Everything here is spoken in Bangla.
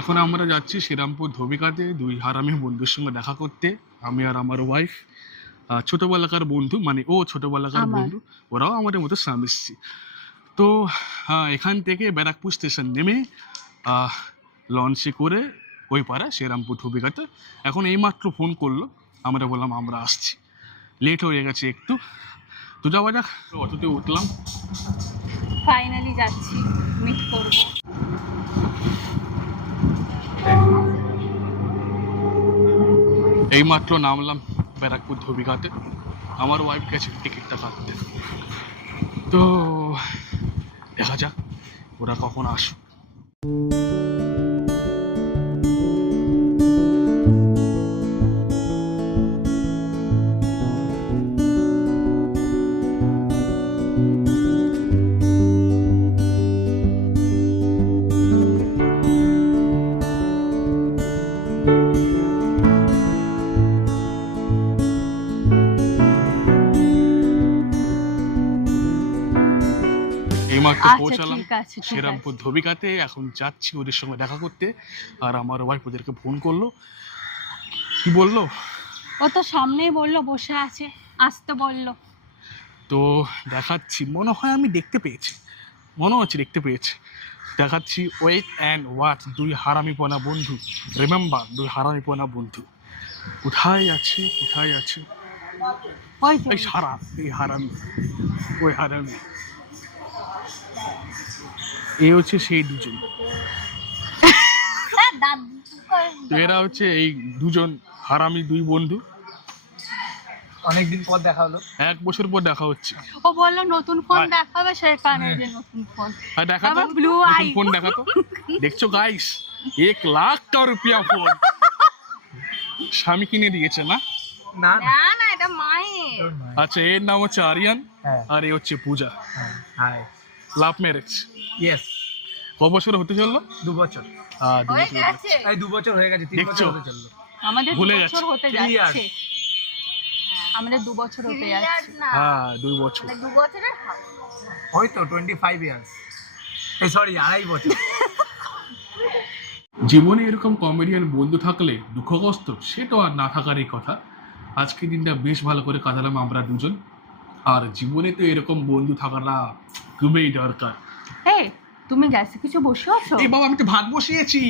এখন আমরা যাচ্ছি শ্রীরামপুর ধোবিকাতে দুই হারামি বন্ধুর সঙ্গে দেখা করতে। আমি আর আমার ওয়াইফ, ছোটবেলাকার বন্ধু, মানে ও ছোটবেলাকার বন্ধু, ওরাও আমাদের মতো স্বামী স্ত্রী। তো এখান থেকে ব্যারাকপুর স্টেশন নেমে লঞ্চে করে ওই পাড়া শ্রীরামপুর ধোবিকাতে। এখন এইমাত্র ফোন করলো, আমরা বললাম আমরা আসছি, লেট হয়ে গেছে একটু। তো যাওয়া যাক। অটোতে উঠলাম, ফাইনালি যাচ্ছি, মিট করব। এইমাত্র নামলাম ব্যারাকপুর ধোবিকাতে। আমার ওয়াইফ গেছে টিকিটটা কাটতে। তো দেখা যাক ওরা কখন আসুক। এইমাত্র পৌঁছালাম শ্রীরামপুর ধোবিকাতে। এখন যাচ্ছি ওদের সঙ্গে দেখা করতে। আর আমার ওয়াইফ ওদেরকে ফোন করলো, কি বললো, ও তো সামনেই বললো বসে আছে, আসতে বললো। তো দেখাচ্ছি, মনে হয় আমি দেখতে পেয়েছি, মনে হচ্ছে দেখতে পেয়েছি। দেখাচ্ছি, ওয়েট অ্যান্ড ওয়াচ। দুই হারামিপনা বন্ধু, রিমেম্বার, দুই হারামিপনা বন্ধু কোথায় আছে, কোথায় আছে? এই সারা, এই হারামি, ওই হারামি, এ হচ্ছে সেই দুজন। তো এরা হচ্ছে এই দুজন হারামি দুই বন্ধু। অনেকদিন পর দেখা হলো, 1 বছর পর দেখা হচ্ছে। ও বললো নতুন ফোন দেখাবে, সেই কারণে যে নতুন ফোন। আর দেখাতো নতুন ফোন দেখাতো। দেখছো গাইস, 1 লাখ রুপিয়া ফোন স্বামী কিনে দিয়েছে না? না না না, এটা মায়ের। আচ্ছা, এর নাম হচ্ছে আরিয়ান, আর এ হচ্ছে Puja. Hi, love marriage. Yes. ক বছর হতে চললো? 2 বছর। হয়ে গেছে, এই 2 বছর হয়ে গেছে, 3 দেখছো? বছর হতে চললো। আমাদের 2 ভুলে বছর গেছে। হতে 3 years। যাচ্ছে। আমাদের 2 বছর হতে যাচ্ছে। হ্যাঁ, 2 বছর। 2 বছরের হয়তো 25 ইয়ার্স, এই সরি 2.5 বছর। জীবনে এরকম কমেডিয়ান বন্ধু থাকলে দুঃখ কষ্ট সেটা আর না থাকারই কথা। আজকের দিনটা বেশ ভালো করে কাটালাম আমরা দুজন। আর জীবনে তো এরকম বন্ধু থাকাটা খুবই দরকার। এই, তুমি গ্যাসে কিছু বসে আছো? এই বাবা, আমি তো ভাত বসিয়েছি।